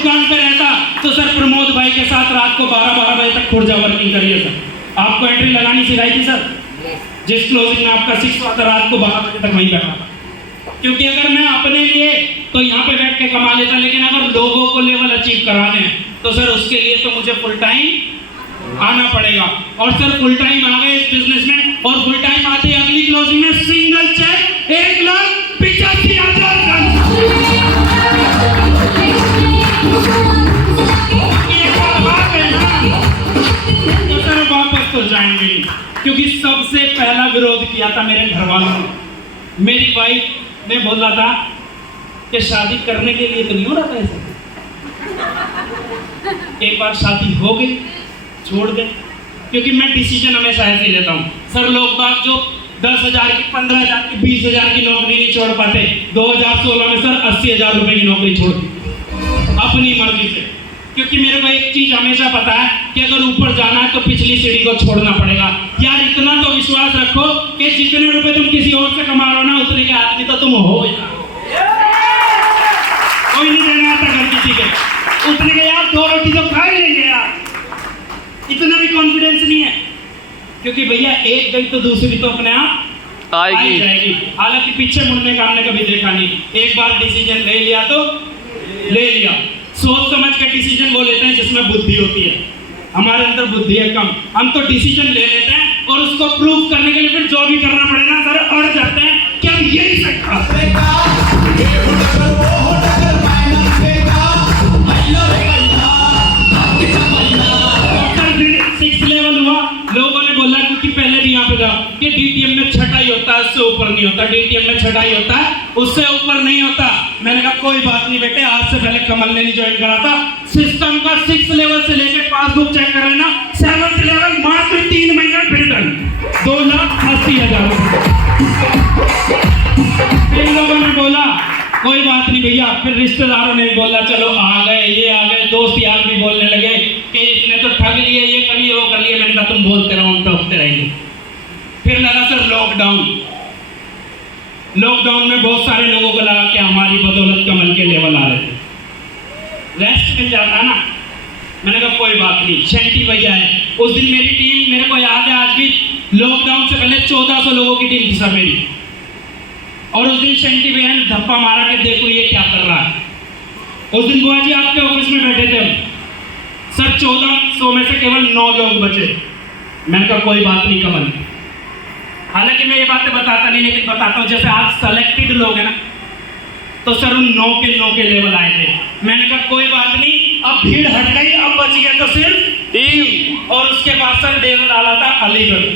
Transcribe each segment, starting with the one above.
दुकान पे रहता तो सर प्रमोद भाई के साथ रात को 12-12 बजे तक खुर्जा वर्किंग करिए सर। आपको एंट्री लगानी सिखाई थी सर। जिस क्लोजिंग में आपका 6 हुआ था रात को 12 बजे तक वहीं बैठा था। क्योंकि अगर मैं अपने लिए तो यहाँ पे बैठ के कमा लेता, लेकिन अगर लोगों को लेवल अचीव कराने हैं तो सर उसके लिए तो मुझे फुल टाइम आना पड़ेगा। और सर फुल टाइम आ गए इस बिजनेस में, और फुल टाइम आते ही अगली क्लोजिंग में सिंगल चेक 1,85,000 तो सर वापस तो जाएंगे नहीं, क्योंकि सबसे पहला विरोध किया था मेरे घर वालों ने। मेरी वाइफ ने बोला था कि शादी करने के लिए तो नहीं हो रहा था ऐसा। एक बार शादी हो गई छोड़ दे, क्योंकि मैं डिसीजन हमेशा ऐसे ही लेता हूँ सर। लोग बात जो 10,000 की, 15,000 की, 20,000 की नौकरी नहीं छोड़ पाते, 2016 में सर 80,000 रुपए की नौकरी छोड़ दी अपनी मर्जी से। क्योंकि मेरे को एक चीज हमेशा पता है कि अगर ऊपर जाना है तो पिछली सीढ़ी को छोड़ना पड़ेगा। यार इतना तो विश्वास रखो कि जितने रुपए तुम किसी और से कमा रहे हो ना, उतने के आदमी तो तुम हो ही। कोई नहीं देना आता घर किसी के, उतने के यार 2 रोटी तो खा ही लेंगे यार। इतना भी कॉन्फिडेंस नहीं है, क्योंकि भैया एक गई तो दूसरी तो अपने आप आएगी जाएगी। हालांकि पीछे मुड़ने का हमने कभी देखा नहीं। एक बार डिसीजन ले लिया तो ले लिया। सोच समझ के डिसीजन वो लेते हैं जिसमें बुद्धि होती है। हमारे अंदर बुद्धि है कम, हम तो डिसीजन ले लेते हैं और उसको प्रूव करने के लिए फिर जो भी करना पड़ेगा सर अड़ जाते हैं कि हम यही सकता। लोगों ने बोला, क्योंकि पहले भी यहाँ पे था कि डीटीएम में छटाई होता है, उससे ऊपर नहीं होता। डीटीएम में छटाई होता है, उससे ऊपर नहीं होता। मैंने कहा कोई बात नहीं बेटे, आज से पहले कमल ने नहीं ज्वाइन करा था। सिस्टम का 6 लेवल से लेके पासबुक चेक कर लेना, 7th लेवल मात्र 3 महीने फिर डन, 2,80,000। इन लोगों ने बोला कोई बात नहीं भैया। फिर रिश्तेदारों ने बोला चलो आ गए, ये आ गए, दोस्त यार भी बोलने लगे कि इसने तो ठग लिए, ये कर लिए, वो कर लिए। मैंने कहा तुम बोलते रहो, हम ठगते रहेंगे। फिर लगा सर लॉकडाउन में बहुत सारे लोगों को लगा कि हमारी बदौलत कमल के लेवल आ रहे थे, रेस्ट मिल जाता ना। मैंने कहा कोई बात नहीं, शैंटी भैया है। उस दिन मेरी टीम, मेरे को याद है आज भी, लॉकडाउन से पहले 1400 लोगों की टीम थी सर मेरी। और उस दिन शैंटी भैया ने धप्पा मारा कि देखो ये क्या कर रहा है। उस दिन बुआ जी आपके ऑफिस में बैठे थे हम सर, 1400 में से केवल 9 लोग बचे। मैंने कहा कोई बात नहीं कमल। हालांकि मैं ये बातें बताता नहीं, लेकिन बताता हूँ। जैसे आज सेलेक्टेड लोग हैं ना, तो सर उन 9 के लेवल आए थे। मैंने कहा कोई बात नहीं, अब भीड़ हट गई, अब बच गया तो सिर्फ टीम। और उसके बाद सर डेरा डाला था अलीगढ़,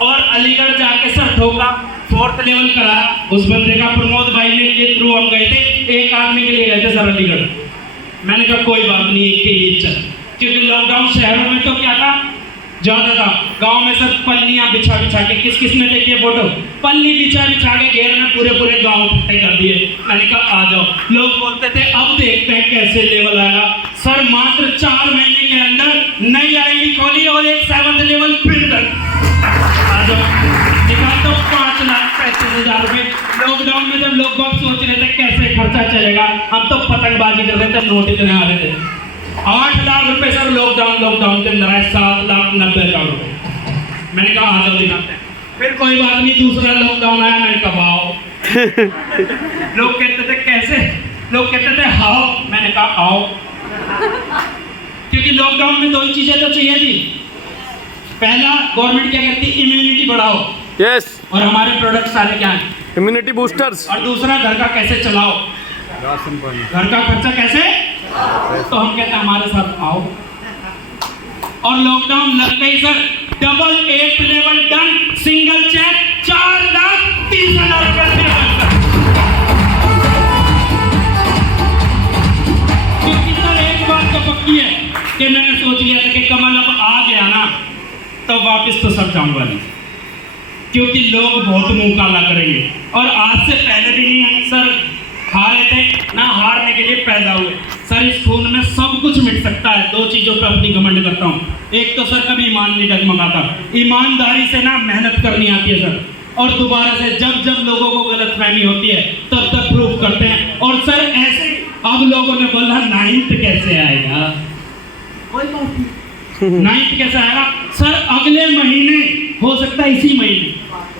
और अलीगढ़ जाके सर ठोका, 4th लेवल कराया। उस बंदे का प्रमोद भाई के थ्रू हम गए थे, एक आदमी के लिए गए थे सर अलीगढ़। मैंने कहा कोई बात नहीं, एक के लिए चल। क्योंकि लॉकडाउन शहरों में तो क्या था, ज्यादा था। गांव में सर पल्लियां बिछा के, किसने देखी है फोटो, पल्ली बिछा के घेर में पूरे गांव इकट्ठे कर दिए। मैंने कहा आ जाओ। लोग बोलते थे अब देखते हैं कैसे लेवल आएगा। सर मात्र 4 महीने के अंदर नई आईडी खोली और एक 7th लेवल बिल्डर। आ जाओ, निकाल दो 5,35,000 रुपए। लॉकडाउन में जब लोग बहुत सोच रहे थे कैसे खर्चा चलेगा, हम तो पतंगबाजी कर रहे थे, नोट इतने आ रहे थे। 8 लाख रुपए सर लॉकडाउन के अंदर आए, 7,90,000 रुपए। मैंने कहा आ जाओ दिखाते हैं। फिर कोई बात नहीं, दूसरा लॉकडाउन आया। मैंने कहा आओ। लोग कहते थे कैसे, लोग कहते थे हाओ। मैंने कहा आओ। क्योंकि लॉकडाउन में 2 ही चीजें तो चाहिए थी। पहला, गवर्नमेंट क्या कहती है, इम्यूनिटी बढ़ाओ। यस। और हमारे प्रोडक्ट सारे क्या हैं, इम्यूनिटी बूस्टर्स। और दूसरा, घर का कैसे चलाओ, घर का खर्चा कैसे। तो हम कहते हैं हमारे साथ आओ। और लॉकडाउन लग गई sir, double 8th level done, single check 4,30,000 रुपए। क्योंकि सर एक बात तो पक्की है कि मैंने सोच लिया था कि कमल अब आ गया ना, तो वापस तो सब जाऊंगा नहीं। क्योंकि लोग बहुत मुंह काला करेंगे। और आज से पहले भी नहीं सर हारे थे ना, हारने के लिए पैदा हुए। सर इस खून में सब कुछ मिट सकता है। 2 चीज़ों पर अपनी घमंड करता हूँ। एक तो सर कभी ईमान नहीं डगमगाता, ईमानदारी से ना मेहनत करनी आती है सर। और दोबारा से जब लोगों को गलतफहमी होती है तब प्रूफ करते हैं। और सर ऐसे अब लोगों ने बोला 9th कैसे आएगा, कोई बात नहीं, 9th कैसे आएगा सर, अगले महीने, हो सकता है इसी महीने,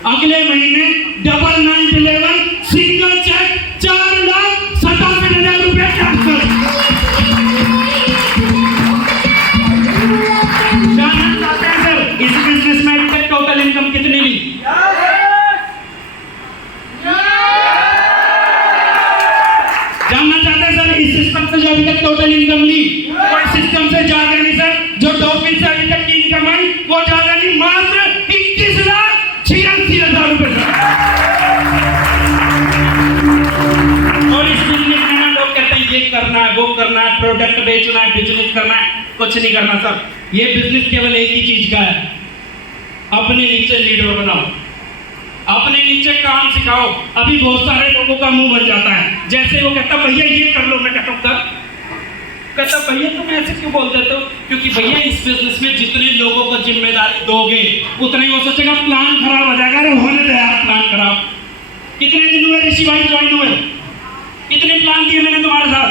अगले महीने 9911 सिंगल चेक 4,67,000 रुपए ट्रांसफर। जानना चाहते हैं सर इस बिजनेस में अभी तक टोटल इनकम कितनी ली? जानना चाहते हैं सर इस सिस्टम से जो अभी तक टोटल इनकम ली? कोई सिस्टम से ज्यादा नहीं सर, जो डॉल्फिन से अभी तक की इनकम आई वो ज्यादा नहीं, मात्र 21,86,000 रुपए सर। और इस बिजनेस में ना लोग कहते हैं ये करना है, वो करना है, प्रोडक्ट बेचना है, बिजनेस करना है, कुछ नहीं करना सर। ये बिजनेस केवल एक ही चीज का है, अपने नीचे लीडर बनाओ, अपने नीचे काम सिखाओ। अभी बहुत सारे लोगों का मुंह बन जाता है, जैसे वो कहता भैया ये कर लो, मैं कहता हूँ कर, कहता भैया तुम ऐसे क्यों बोल देते हो? क्योंकि भैया इस बिजनेस में जितने लोगों को जिम्मेदारी दोगे उतना ही वो सोचेगा प्लान खराब हो जाएगा। अरे होने दे यार प्लान खराब। कितने दिन हुए ऋषि भाई ज्वाइन हुए? कितने प्लान दिए मैंने तुम्हारे साथ?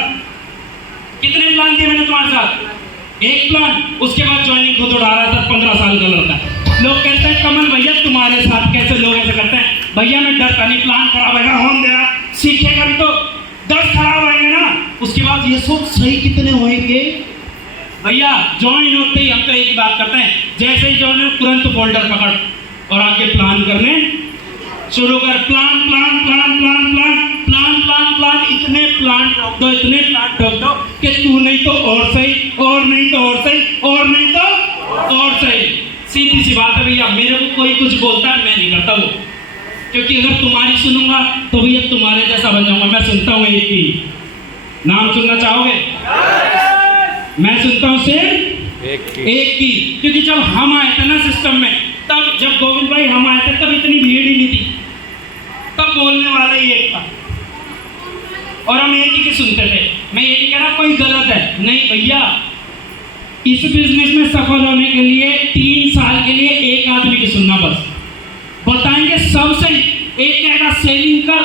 कितने प्लान दिए मैंने तुम्हारे साथ? एक प्लान, उसके बाद ज्वाइनिंग खुद उड़ा रहा था, 15 साल का लड़का। लोग कहते हैं कमल भैया तुम्हारे साथ कैसे लोग ऐसे करते हैं? भैया मैं डरता नहीं, प्लान खराब होगा, होने दे यार, सीखेगा भी तो 10 खराब होंगे ना, उसके बाद ये सोच सही कितने होंगे। भैया ज्वाइन होते ही हम तो एक ही बात करते हैं, जैसे ही ज्वाइन हो तुरंत फोल्डर पकड़ और आगे प्लान करने शुरू कर। Plan plan plan plan plan plan plan plan, इतने प्लान ठोक दो, इतने प्लान ठोक दो कि तू नहीं तो और सही, और नहीं तो और सही, और नहीं तो और सही। सीधी सी बात है भैया, मेरे को कोई कुछ बोलता है मैं नहीं करता वो, क्योंकि अगर तुम्हारी सुनूंगा तो भैया तुम्हारे जैसा बन जाऊंगा। मैं सुनता हूँ एक ही नाम, सुनना चाहोगे? मैं सुनता हूँ सिर्फ एक ही, क्योंकि जब हम आए थे ना सिस्टम में, तब जब गोविंद भाई हम आए थे तब इतनी भीड़ ही नहीं थी, तब बोलने वाला ही एक था और हम एक ही की सुनते थे। मैं ये नहीं कह रहा कोई गलत है, नहीं भैया, इस बिजनेस में सफल होने के लिए 3 साल के लिए एक आदमी की सुनना बस, बताएंगे सब सही। एक कहेगा सेविंग कर,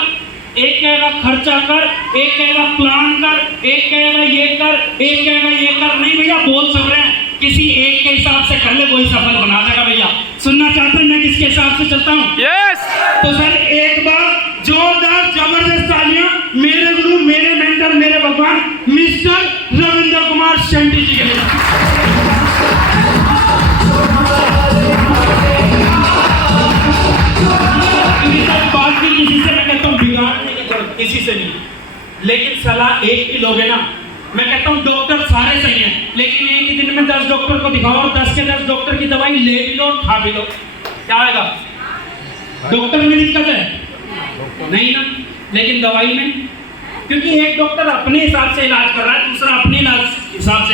एक कहेगा खर्चा कर, एक कहेगा प्लान कर, एक कहेगा ये कर, एक कहेगा ये कर। नहीं भैया, बोल सब रहे हैं, किसी एक के हिसाब से कर ले, वही सफल बना देगा। भैया सुनना चाहते हैं मैं किसके हिसाब से चलता हूँ? यस। तो सर एक बार जोरदार जबरदस्त तालियां मेरे गुरु, मेरे मेंटर, मेरे भगवान मिस्टर रविंद्र कुमार शेट्टी जी के लिए। बाकी किसी से मैं कहता हूँ बिगाड़ने की जरूरत किसी से नहीं, लेकिन सलाह एक की लोगे ना। मैं कहता हूँ डॉक्टर सारे सही हैं, लेकिन एक ही दिन में 10 डॉक्टर को दिखाओ और 10 के 10 डॉक्टर की दवाई ले भी लो, खा भी लो, क्या आएगा? डॉक्टर में दिक्कत है नहीं ना, लेकिन दवाई में, क्योंकि एक डॉक्टर अपने हिसाब से इलाज कर रहा है, दूसरा अपने हिसाब से